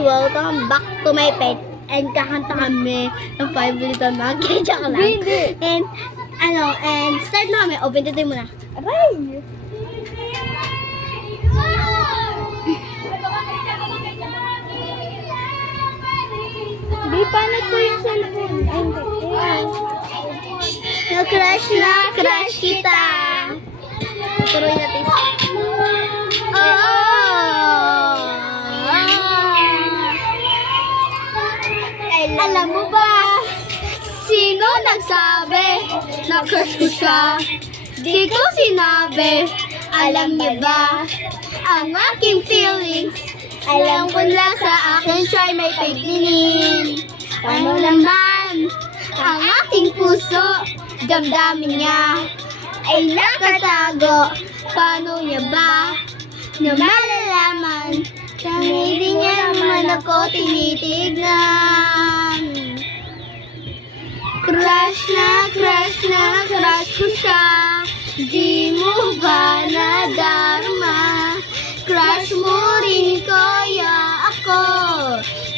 welcome back to my pet. And kakanta kami ng 5 Little Monkey. Tsaka lang. Hindi. And, and start na kami. Open today muna. Aray! Di, paano po yung cellphone? Ay, hindi. Na crush kita. Tuloy natin. Alam mo ba, sino nagsabi na crush ko siya? Di ko sinabi. Alam niya ba ang aking feelings? Alam ko lang sa akin siya'y may pagtingin. Ano naman ang aking puso, damdamin niya ay nakatago. Paano niya ba na malalaman? Hindi niya naman ako tinitignan. Crush ko siya. Di mo ba nadarama? Crush mo rin kaya ako.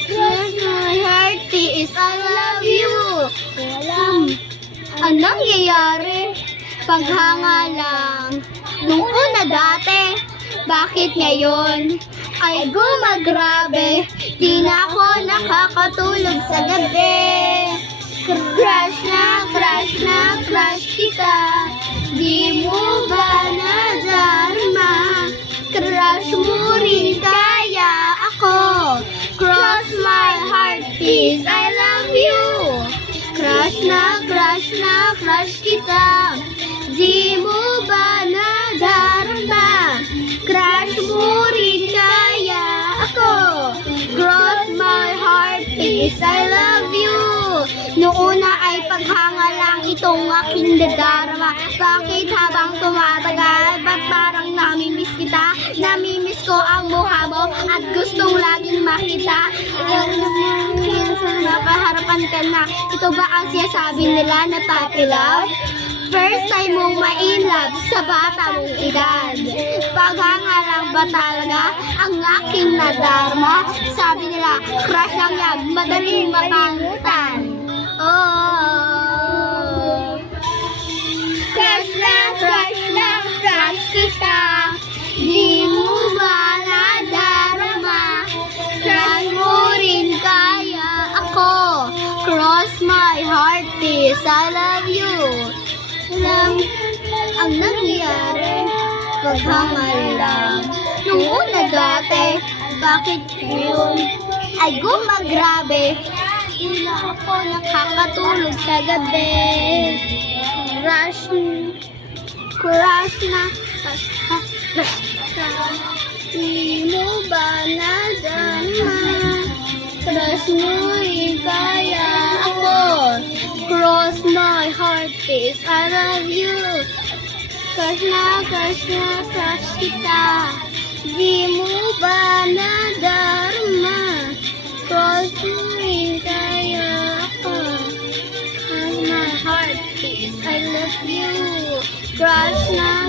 Crush my heart is I love you. Anong nangyayari? Paghanga lang. Nung una dati, bakit ngayon ay gumagrabe? Di na ako nakakatulog sa gabi. Crush kita. Di mo ba nadarama? Crush mo rin kaya ako. Cross my heart, please, I love you. Crush kita. Di mo ba nadarama? Crush mo rin kaya ako. Cross my heart, please, I love you. Noong una ay paghanga lang itong aking nadarama. Bakit habang tumatagal, ba't parang namimiss kita? Namimiss ko ang mukha mo at gustong laging makita. Napaharapan ka na. Ito ba ang sinasabi nila na puppy love? First time mong ma-inlove sa bata mong edad. Paghanga lang ba talaga ang aking nadarama? Sabi nila, crush lang yan, madaling mapangutan. Oh, crush kita. Di mo ba nadarama? Crush mo rin kaya ako. Cross my heart, please, I love you. Alam ang nangyayari, paghangal lang. Nung una dati, bakit ngayon ay gumagrabe? Di na ako nakakatulog sa gabi. Crush na. Di mo ba nadarama? Crush mo rin kaya ako. Cross my heart, please, I love you. Crush kita. Di mo ba nadarama? Cross mo rin kaya ako. Cross my heart, please, I love you. Crush na.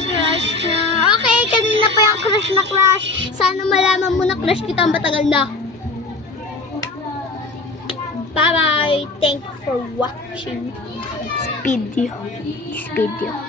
Okay, kanina pa yung crush. Sana malaman mo na crush kita ang matagal na. Bye-bye. Thank you for watching this video.